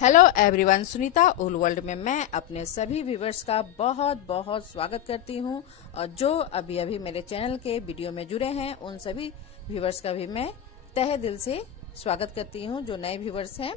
Hello everyone, Sunita उल world में मैं अपने सभी व्यूवर्स का बहुत बहुत स्वागत करती हूं। और जो अभी अभी मेरे चैनल के वीडियो में जुड़े हैं उन सभी व्यूवर्स का भी मैं तहे दिल से स्वागत करती हूं, जो नए व्यूवर्स हैं।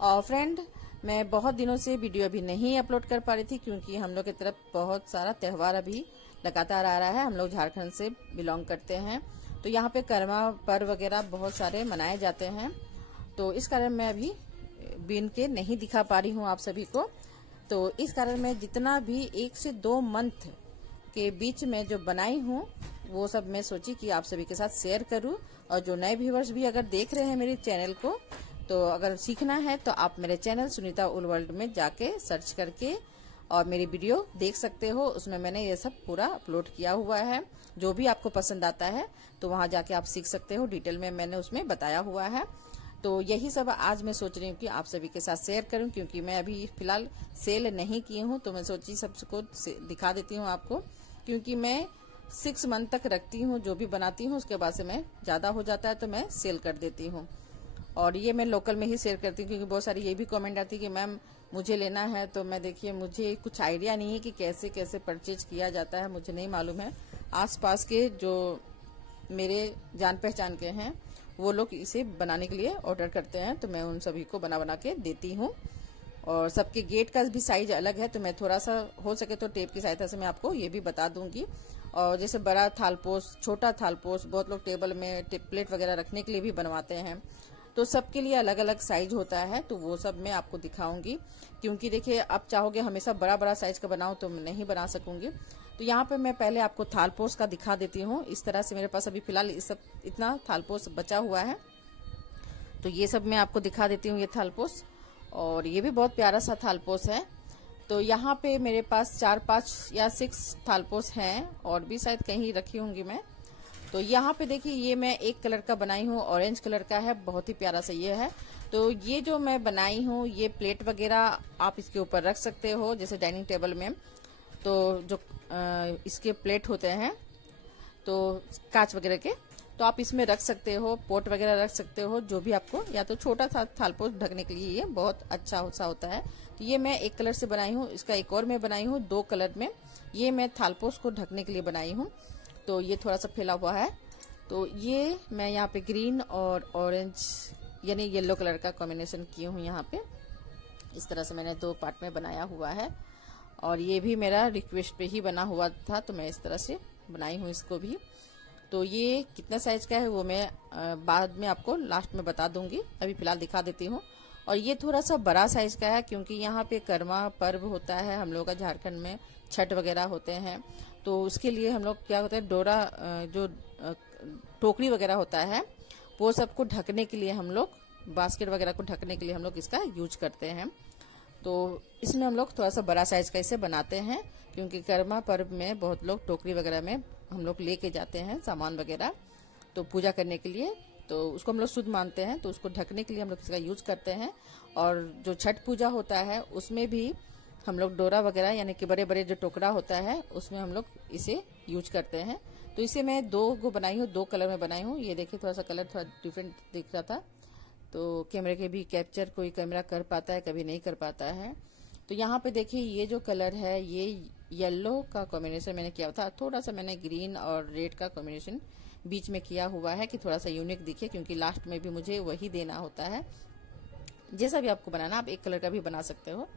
और फ्रेंड, मैं बहुत दिनों से वीडियो अभी नहीं अपलोड कर पा रही थी क्योंकि हम लोग की तरफ बहुत सारा त्यौहार अभी लगातार आ रहा है। हम लोग झारखंड से बिलोंग करते हैं, तो यहाँ पे कर्मा पर्व वगैरह बहुत सारे मनाए जाते हैं, तो इस कारण मैं अभी बीन के नहीं दिखा पा रही हूँ आप सभी को। तो इस कारण मैं जितना भी 1 से 2 मंथ के बीच में जो बनाई हूँ वो सब मैं सोची कि आप सभी के साथ शेयर करूँ। और जो नए व्यूवर्स भी अगर देख रहे हैं मेरे चैनल को, तो अगर सीखना है तो आप मेरे चैनल सुनीता उल वर्ल्ड में जाके सर्च करके और मेरी वीडियो देख सकते हो। उसमें मैंने ये सब पूरा अपलोड किया हुआ है। जो भी आपको पसंद आता है तो वहां जाके आप सीख सकते हो। डिटेल में मैंने उसमें बताया हुआ है। तो यही सब आज मैं सोच रही हूँ कि आप सभी के साथ शेयर करूं, क्योंकि मैं अभी फिलहाल सेल नहीं की हूँ, तो मैं सोची सबको दिखा देती हूँ आपको। क्योंकि मैं 6 मंथ तक रखती हूँ, जो भी बनाती हूँ उसके बाद से मैं ज्यादा हो जाता है तो मैं सेल कर देती हूँ। और ये मैं लोकल में ही शेयर करती हूँ, क्योंकि बहुत सारी ये भी कमेंट आती है कि मैम मुझे लेना है। तो मैं देखिए, मुझे कुछ आइडिया नहीं है कि कैसे कैसे परचेज किया जाता है, मुझे नहीं मालूम है। आसपास के जो मेरे जान पहचान के हैं वो लोग इसे बनाने के लिए ऑर्डर करते हैं, तो मैं उन सभी को बना बना के देती हूँ। और सबके गेट का भी साइज अलग है, तो मैं थोड़ा सा हो सके तो टेप की सहायता से मैं आपको ये भी बता दूंगी। और जैसे बड़ा थालपोस, छोटा थालपोस, बहुत लोग टेबल में प्लेट वगैरह रखने के लिए भी बनवाते हैं, तो सबके लिए अलग अलग साइज होता है। तो वो सब मैं आपको दिखाऊंगी, क्योंकि देखिए आप चाहोगे हमेशा बड़ा बड़ा साइज का बनाऊं तो मैं नहीं बना सकूंगी। तो यहाँ पे मैं पहले आपको थालपोस का दिखा देती हूँ। इस तरह से मेरे पास अभी फिलहाल इस सब इतना थालपोस बचा हुआ है, तो ये सब मैं आपको दिखा देती हूँ। ये थालपोस, और ये भी बहुत प्यारा सा थालपोस है। तो यहाँ पे मेरे पास 4, 5 या 6 थालपोस हैं, और भी शायद कहीं रखी होंगी मैं। तो यहाँ पे देखिए, ये मैं एक कलर का बनाई हूँ, ऑरेंज कलर का है, बहुत ही प्यारा सा ये है। तो ये जो मैं बनाई हूँ, ये प्लेट वगैरह आप इसके ऊपर रख सकते हो, जैसे डाइनिंग टेबल में। तो जो इसके प्लेट होते हैं तो कांच वगैरह के, तो आप इसमें रख सकते हो, पोट वगैरह रख सकते हो, जो भी आपको। या तो छोटा सा थालपोस ढकने के लिए ये बहुत अच्छा सा होता है। तो ये मैं एक कलर से बनाई हूँ, इसका एक और मैं बनाई हूँ 2 कलर में। ये मैं थालपोस को ढकने के लिए बनाई हूँ, तो ये थोड़ा सा फैला हुआ है। तो ये मैं यहाँ पे ग्रीन और ऑरेंज यानी येलो कलर का कॉम्बिनेशन की हूँ यहाँ पे। इस तरह से मैंने 2 पार्ट में बनाया हुआ है। और ये भी मेरा रिक्वेस्ट पे ही बना हुआ था, तो मैं इस तरह से बनाई हूँ इसको भी। तो ये कितना साइज का है वो मैं बाद में आपको लास्ट में बता दूंगी, अभी फिलहाल दिखा देती हूँ। और ये थोड़ा सा बड़ा साइज का है, क्योंकि यहाँ पे कर्मा पर्व होता है हम लोग का, झारखंड में छठ वगैरह होते हैं। तो उसके लिए हम लोग क्या होता है, डोरा जो टोकरी वगैरह होता है वो सबको ढकने के लिए हम लोग, बास्केट वगैरह को ढकने के लिए हम लोग इसका यूज करते हैं। तो इसमें हम लोग थोड़ा सा बड़ा साइज का इसे बनाते हैं, क्योंकि कर्मा पर्व में बहुत लोग टोकरी वगैरह में हम लोग लेके जाते हैं सामान वगैरह, तो पूजा करने के लिए। तो उसको हम लोग शुद्ध मानते हैं, तो उसको ढकने के लिए हम लोग इसका यूज करते हैं। और जो छठ पूजा होता है उसमें भी हम लोग डोरा वगैरह यानी कि बड़े बड़े जो टोकरा होता है उसमें हम लोग इसे यूज करते हैं। तो इसे मैं 2 को बनाई हूँ, 2 कलर में बनाई हूँ। ये देखिए, थोड़ा सा कलर थोड़ा डिफरेंट दिख रहा था, तो कैमरे के भी कैप्चर कोई कैमरा कर पाता है, कभी नहीं कर पाता है। तो यहाँ पे देखिए, ये जो कलर है ये येलो का कॉम्बिनेशन मैंने किया था, थोड़ा सा मैंने ग्रीन और रेड का कॉम्बिनेशन बीच में किया हुआ है कि थोड़ा सा यूनिक दिखे, क्योंकि लास्ट में भी मुझे वही देना होता है। जैसा भी आपको बनाना, आप एक कलर का भी बना सकते हो।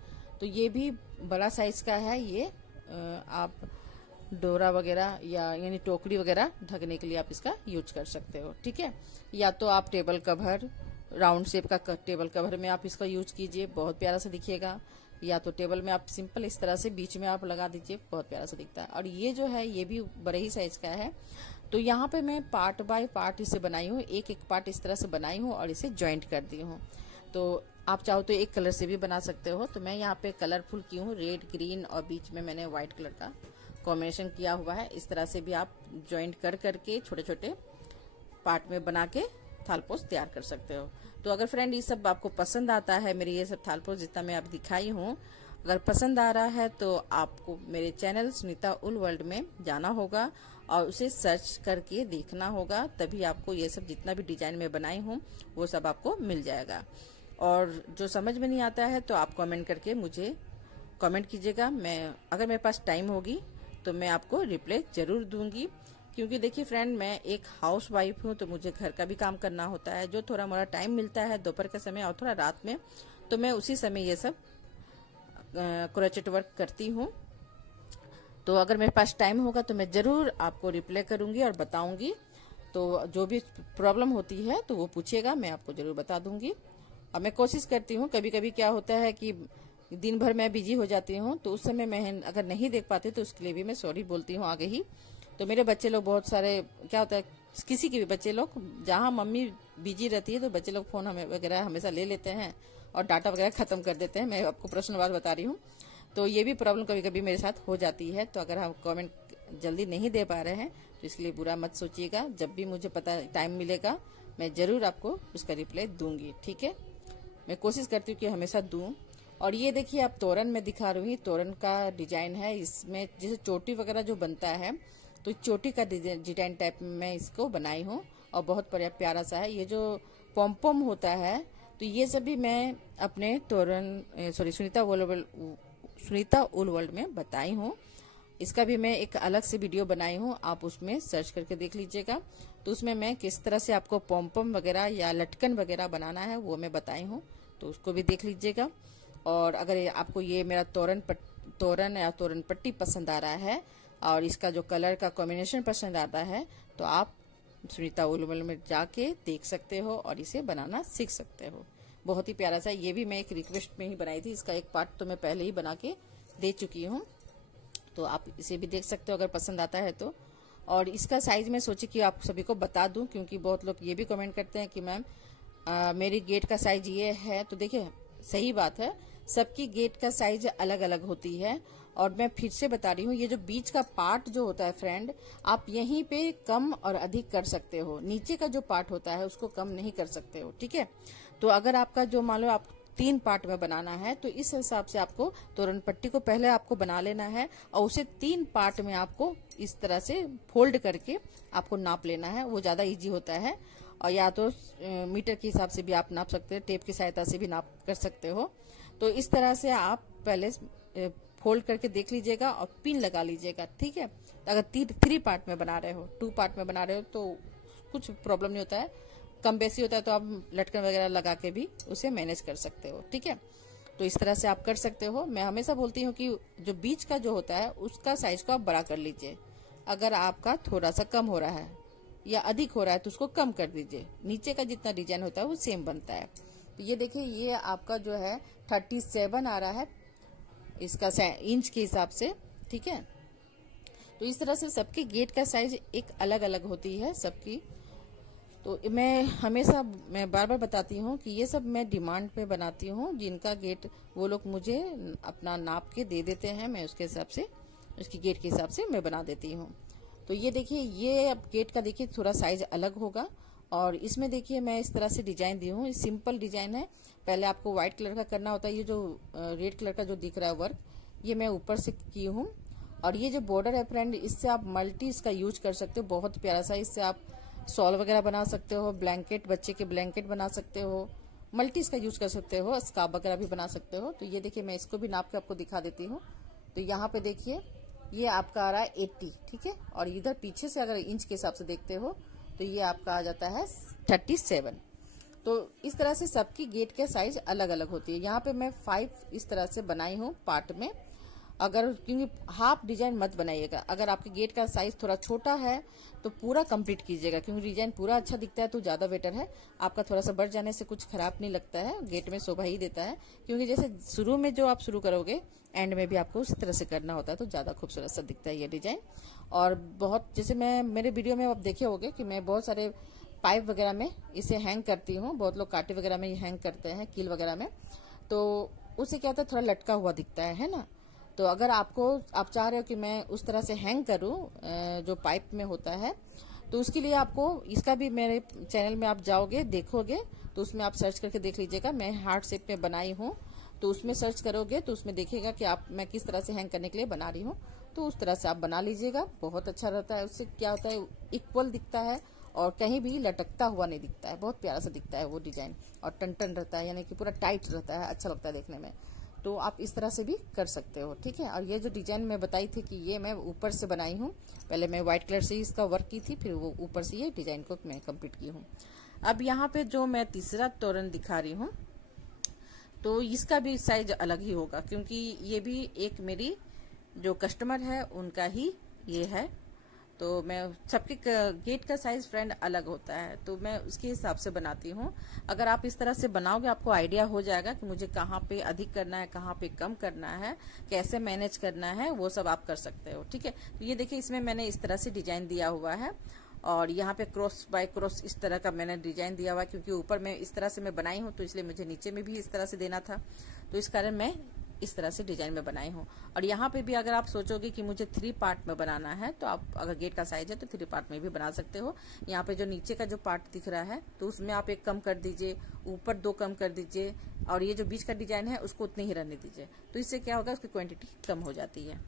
तो ये भी बड़ा साइज का है। ये आप डोरा वगैरह या यानी टोकरी वगैरह ढकने के लिए आप इसका यूज कर सकते हो, ठीक है। या तो आप टेबल कवर, राउंड शेप का टेबल कवर में आप इसका यूज कीजिए, बहुत प्यारा सा दिखेगा। या तो टेबल में आप सिंपल इस तरह से बीच में आप लगा दीजिए, बहुत प्यारा सा दिखता है। और ये जो है ये भी बड़े ही साइज का है। तो यहाँ पे मैं पार्ट बाय पार्ट इसे बनाई हूँ, एक एक पार्ट इस तरह से बनाई हूँ और इसे ज्वाइंट कर दी हूँ। तो आप चाहो तो एक कलर से भी बना सकते हो। तो मैं यहाँ पे कलरफुल की हूँ, रेड, ग्रीन, और बीच में मैंने व्हाइट कलर का कॉम्बिनेशन किया हुआ है। इस तरह से भी आप ज्वाइंट कर करके छोटे छोटे पार्ट में बना के थालपोस तैयार कर सकते हो। तो अगर फ्रेंड ये सब आपको पसंद आता है, मेरी ये सब थालपोस जितना मैं आप दिखाई हूँ, अगर पसंद आ रहा है तो आपको मेरे चैनल सुनीता उल वर्ल्ड में जाना होगा और उसे सर्च करके देखना होगा, तभी आपको ये सब जितना भी डिजाइन में बनाई हूँ वो सब आपको मिल जाएगा। और जो समझ में नहीं आता है तो आप कमेंट करके मुझे कमेंट कीजिएगा। मैं अगर मेरे पास टाइम होगी तो मैं आपको रिप्लाई जरूर दूंगी, क्योंकि देखिए फ्रेंड, मैं एक हाउस वाइफ हूँ तो मुझे घर का भी काम करना होता है। जो थोड़ा मोड़ा टाइम मिलता है दोपहर के समय और थोड़ा रात में, तो मैं उसी समय ये सब क्रोचेट वर्क करती हूँ। तो अगर मेरे पास टाइम होगा तो मैं ज़रूर आपको रिप्लाई करूँगी और बताऊँगी। तो जो भी प्रॉब्लम होती है तो वो पूछिएगा, मैं आपको ज़रूर बता दूँगी। और मैं कोशिश करती हूँ, कभी कभी क्या होता है कि दिन भर मैं बिजी हो जाती हूँ, तो उस समय मैं अगर नहीं देख पाती तो उसके लिए भी मैं सॉरी बोलती हूँ आगे ही। तो मेरे बच्चे लोग बहुत सारे, क्या होता है, किसी के भी बच्चे लोग जहाँ मम्मी बिजी रहती है तो बच्चे लोग फ़ोन हमें वगैरह हमेशा ले लेते हैं और डाटा वगैरह ख़त्म कर देते हैं। मैं आपको पर्सनल बात बता रही हूँ। तो ये भी प्रॉब्लम कभी कभी मेरे साथ हो जाती है। तो अगर हम कमेंट जल्दी नहीं दे पा रहे हैं तो इसके लिए बुरा मत सोचिएगा। जब भी मुझे पता टाइम मिलेगा मैं ज़रूर आपको उसका रिप्लाई दूंगी, ठीक है। मैं कोशिश करती हूँ कि हमेशा दूं। और ये देखिए, आप तोरण में दिखा रही हूँ, तोरण का डिजाइन है। इसमें जैसे चोटी वगैरह जो बनता है तो चोटी का डिजाइन टाइप में मैं इसको बनाई हूँ और बहुत प्यारा सा है। ये जो पॉम होता है तो ये सभी मैं अपने सुनीता उल वर्ल्ड में बताई हूँ। इसका भी मैं एक अलग से वीडियो बनाई हूँ, आप उसमें सर्च करके देख लीजिएगा। तो उसमें मैं किस तरह से आपको पॉम वगैरह या लटकन वगैरह बनाना है वो मैं बताई हूँ, तो उसको भी देख लीजिएगा। और अगर आपको ये मेरा तोरण या तोरण पट्टी पसंद आ रहा है और इसका जो कलर का कॉम्बिनेशन पसंद आता है तो आप सुनीता उल वर्ल्ड में जाके देख सकते हो और इसे बनाना सीख सकते हो। बहुत ही प्यारा सा, ये भी मैं एक रिक्वेस्ट में ही बनाई थी। इसका एक पार्ट तो मैं पहले ही बना के दे चुकी हूँ, तो आप इसे भी देख सकते हो अगर पसंद आता है तो। और इसका साइज मैं सोची कि आप सभी को बता दूं, क्योंकि बहुत लोग ये भी कमेंट करते हैं कि मैम मेरी गेट का साइज ये है। तो देखिए, सही बात है, सबकी गेट का साइज अलग अलग होती है। और मैं फिर से बता रही हूँ, ये जो बीच का पार्ट जो होता है फ्रेंड, आप यहीं पे कम और अधिक कर सकते हो। नीचे का जो पार्ट होता है उसको कम नहीं कर सकते हो, ठीक है। तो अगर आपका जो मान लो आप 3 पार्ट में बनाना है तो इस हिसाब से आपको तोरण पट्टी को पहले आपको बना लेना है और उसे 3 पार्ट में आपको इस तरह से फोल्ड करके आपको नाप लेना है। वो ज्यादा इजी होता है। और या तो मीटर के हिसाब से भी आप नाप सकते हो, टेप की सहायता से भी नाप कर सकते हो। तो इस तरह से आप पहले फोल्ड करके देख लीजिएगा और पिन लगा लीजिएगा, ठीक है। अगर 3 पार्ट में बना रहे हो, 2 पार्ट में बना रहे हो तो कुछ प्रॉब्लम नहीं होता है। कम बेसी होता है तो आप लटकन वगैरह लगा के भी उसे मैनेज कर सकते हो, ठीक है। तो इस तरह से आप कर सकते हो। मैं हमेशा बोलती हूँ कि जो बीच का जो होता है उसका साइज को आप बड़ा कर लीजिए। अगर आपका थोड़ा सा कम हो रहा है या अधिक हो रहा है तो उसको कम कर दीजिए। नीचे का जितना डिजाइन होता है वो सेम बनता है। तो ये देखिए, ये आपका जो है 37 आ रहा है इसका इंच के हिसाब से, ठीक है। तो इस तरह से सबके गेट का साइज एक अलग अलग होती है सबकी। तो मैं बार बार बताती हूँ कि ये सब मैं डिमांड पे बनाती हूँ। जिनका गेट वो लोग मुझे अपना नाप के दे देते हैं, मैं उसके हिसाब से, उसकी गेट के हिसाब से मैं बना देती हूँ। तो ये देखिए, ये अब गेट का देखिए थोड़ा साइज अलग होगा। और इसमें देखिए मैं इस तरह से डिजाइन दी हूँ, सिंपल डिजाइन है। पहले आपको व्हाइट कलर का करना होता है। ये जो रेड कलर का जो दिख रहा है वर्क, ये मैं ऊपर से की हूँ। और ये जो बॉर्डर है फ्रेंड, इससे आप मल्टी इसका यूज कर सकते हो, बहुत प्यारा सा। इससे आप शॉल वगैरह बना सकते हो, ब्लैंकेट, बच्चे के ब्लैंकेट बना सकते हो, मल्टी इसका यूज कर सकते हो, स्कार्फ वगैरह भी बना सकते हो। तो ये देखिए, मैं इसको भी नाप के आपको दिखा देती हूँ। तो यहाँ पे देखिए, ये आपका आ रहा है 80, ठीक है। और इधर पीछे से अगर इंच के हिसाब से देखते हो तो ये आपका आ जाता है 37। तो इस तरह से सबकी गेट के साइज अलग अलग होती है। यहाँ पे मैं 5 इस तरह से बनाई हूँ पार्ट में। अगर क्योंकि हाफ डिजाइन मत बनाइएगा। अगर आपके गेट का साइज थोड़ा छोटा है तो पूरा कंप्लीट कीजिएगा, क्योंकि डिजाइन पूरा अच्छा दिखता है तो ज्यादा बेटर है। आपका थोड़ा सा बढ़ जाने से कुछ खराब नहीं लगता है, गेट में शोभा ही देता है। क्योंकि जैसे शुरू में जो आप शुरू करोगे एंड में भी आपको उसी तरह से करना होता है, तो ज्यादा खूबसूरत सा दिखता है ये डिजाइन। और बहुत, जैसे मैं मेरे वीडियो में आप देखे होंगे कि मैं बहुत सारे पाइप वगैरह में इसे हैंग करती हूँ। बहुत लोग कांटे वगैरह में हैंग करते हैं, कील वगैरह में, तो उससे क्या होता है, थोड़ा लटका हुआ दिखता है ना। तो अगर आप चाह रहे हो कि मैं उस तरह से हैंग करूं जो पाइप में होता है, तो उसके लिए आपको इसका भी मेरे चैनल में आप जाओगे, देखोगे तो उसमें आप सर्च करके देख लीजिएगा। मैं हार्ट शेप में बनाई हूँ, तो उसमें सर्च करोगे तो उसमें देखिएगा कि मैं किस तरह से हैंग करने के लिए बना रही हूँ। तो उस तरह से आप बना लीजिएगा, बहुत अच्छा रहता है। उससे क्या होता है, इक्वल दिखता है और कहीं भी लटकता हुआ नहीं दिखता है, बहुत प्यारा सा दिखता है वो डिजाइन, और टन टन रहता है, यानी कि पूरा टाइट रहता है, अच्छा लगता है देखने में। तो आप इस तरह से भी कर सकते हो, ठीक है। और ये जो डिजाइन मैं बताई थी कि ये मैं ऊपर से बनाई हूँ, पहले मैं व्हाइट कलर से ही इसका वर्क की थी, फिर वो ऊपर से ये डिजाइन को मैं कंप्लीट की हूँ। अब यहाँ पे जो मैं तीसरा तोरण दिखा रही हूँ, तो इसका भी साइज अलग ही होगा, क्योंकि ये भी एक मेरी जो कस्टमर है उनका ही ये है। तो मैं सबके गेट का साइज फ्रेंड अलग होता है, तो मैं उसके हिसाब से बनाती हूँ। अगर आप इस तरह से बनाओगे आपको आइडिया हो जाएगा कि मुझे कहाँ पे अधिक करना है, कहाँ पे कम करना है, कैसे मैनेज करना है, वो सब आप कर सकते हो, ठीक है। तो ये देखिए, इसमें मैंने इस तरह से डिजाइन दिया हुआ है, और यहाँ पे क्रॉस बाय क्रॉस इस तरह का मैंने डिजाइन दिया हुआ है, क्योंकि ऊपर में इस तरह से मैं बनाई हूँ, तो इसलिए मुझे नीचे में भी इस तरह से देना था, तो इस कारण मैं इस तरह से डिजाइन में बनाई हूँ। और यहाँ पे भी अगर आप सोचोगे कि मुझे 3 पार्ट में बनाना है, तो आप अगर गेट का साइज है तो 3 पार्ट में भी बना सकते हो। यहाँ पे जो नीचे का जो पार्ट दिख रहा है, तो उसमें आप 1 कम कर दीजिए, ऊपर 2 कम कर दीजिए, और ये जो बीच का डिजाइन है उसको उतने ही रहने दीजिए। तो इससे क्या होगा, उसकी क्वांटिटी कम हो जाती है।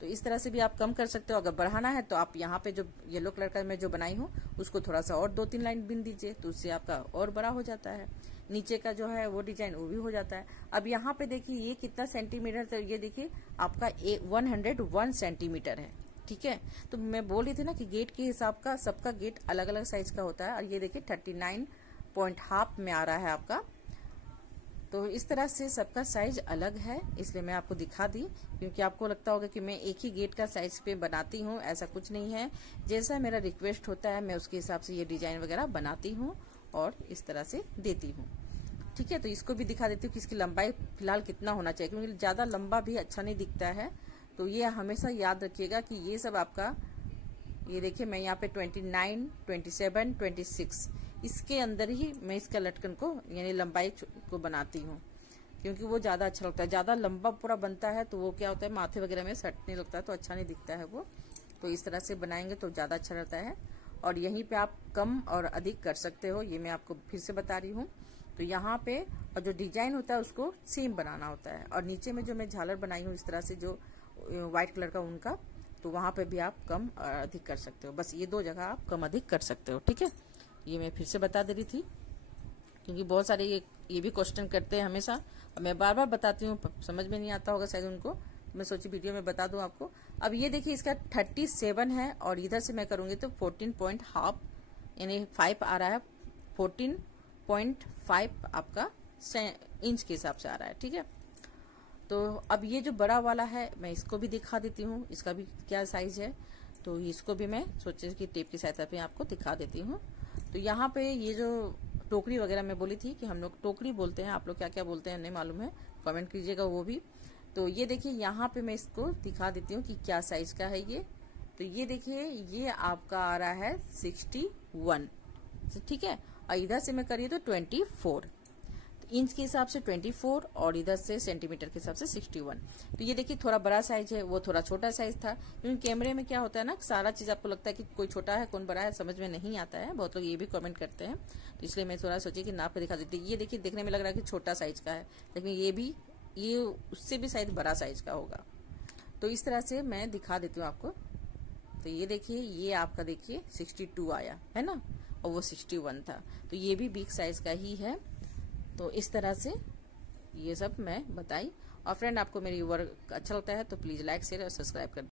तो इस तरह से भी आप कम कर सकते हो। अगर बढ़ाना है तो आप यहाँ पे जो येलो कलर का मैं जो बनाई हूँ उसको थोड़ा सा और 2-3 लाइन बिन दीजिए, तो उससे आपका और बड़ा हो जाता है। नीचे का जो है वो डिजाइन वो भी हो जाता है। अब यहाँ पे देखिए ये कितना सेंटीमीटर, तो ये देखिए आपका 101 सेंटीमीटर है, ठीक है। तो मैं बोल रही थी ना कि गेट के हिसाब का सबका गेट अलग अलग साइज का होता है, और ये देखिए 39.5 में आ रहा है आपका। तो इस तरह से सबका साइज अलग है, इसलिए मैं आपको दिखा दी, क्योंकि आपको लगता होगा कि मैं एक ही गेट का साइज पे बनाती हूँ, ऐसा कुछ नहीं है। जैसा मेरा रिक्वेस्ट होता है मैं उसके हिसाब से ये डिजाइन वगैरह बनाती हूँ और इस तरह से देती हूँ, ठीक है। तो इसको भी दिखा देती हूँ कि इसकी लंबाई फिलहाल कितना होना चाहिए, क्योंकि ज्यादा लंबा भी अच्छा नहीं दिखता है। तो ये हमेशा याद रखिएगा कि ये सब आपका, ये देखिए मैं यहाँ पे 29, 27, 26 इसके अंदर ही मैं इसका लटकन को यानी लंबाई को बनाती हूँ, क्योंकि वो ज्यादा अच्छा लगता है। ज्यादा लंबा पूरा बनता है तो वो क्या होता है, माथे वगैरह में सटने लगता है, तो अच्छा नहीं दिखता है वो। तो इस तरह से बनाएंगे तो ज्यादा अच्छा रहता है। और यहीं पे आप कम और अधिक कर सकते हो, ये मैं आपको फिर से बता रही हूँ। तो यहाँ पे और जो डिजाइन होता है उसको सेम बनाना होता है, और नीचे में जो मैं झालर बनाई हूँ इस तरह से जो व्हाइट कलर का उनका, तो वहां पे भी आप कम और अधिक कर सकते हो। बस ये 2 जगह आप कम अधिक कर सकते हो, ठीक है। ये मैं फिर से बता दे रही थी, क्योंकि बहुत सारे ये भी क्वेश्चन करते हैं हमेशा, और मैं बार बार बताती हूँ, समझ में नहीं आता होगा शायद उनको, तो मैं सोची वीडियो में बता दूं आपको। अब ये देखिए इसका 37 है, और इधर से मैं करूंगी तो 14.5 यानी 5 आ रहा है, 14.5 आपका इंच के हिसाब से आ रहा है, ठीक है। तो अब ये जो बड़ा वाला है मैं इसको भी दिखा देती हूँ, इसका भी क्या साइज है, तो इसको भी मैं सोचे कि टेप की सहायता पे आपको दिखा देती हूँ। तो यहाँ पे ये जो टोकरी वगैरह मैं बोली थी कि हम लोग टोकरी बोलते हैं, आप लोग क्या क्या बोलते हैं नहीं मालूम है, कमेंट कीजिएगा वो भी। तो ये देखिए यहाँ पे मैं इसको दिखा देती हूँ कि क्या साइज का है ये। तो ये देखिए ये आपका आ रहा है 61, ठीक है, और इधर से मैं करिए तो 24 इंच के हिसाब से 24, और इधर से सेंटीमीटर के हिसाब से 61। तो ये देखिए थोड़ा बड़ा साइज है, वो थोड़ा छोटा साइज था, क्योंकि कैमरे में क्या होता है ना, सारा चीज आपको लगता है कि कोई छोटा है कौन बड़ा है, समझ में नहीं आता है। बहुत लोग ये भी कमेंट करते हैं, तो इसलिए मैं थोड़ा सोची कि नाप के दिखा देती। ये देखिए देखने में लग रहा है कि छोटा साइज का है, लेकिन ये उससे भी शायद बड़ा साइज का होगा। तो इस तरह से मैं दिखा देती हूँ आपको। तो ये देखिए ये आपका देखिए 62 आया है ना, और वो 61 था, तो ये भी बिग साइज का ही है। तो इस तरह से ये सब मैं बताई। और फ्रेंड आपको मेरी वर्क अच्छा लगता है तो प्लीज लाइक शेयर और सब्सक्राइब कर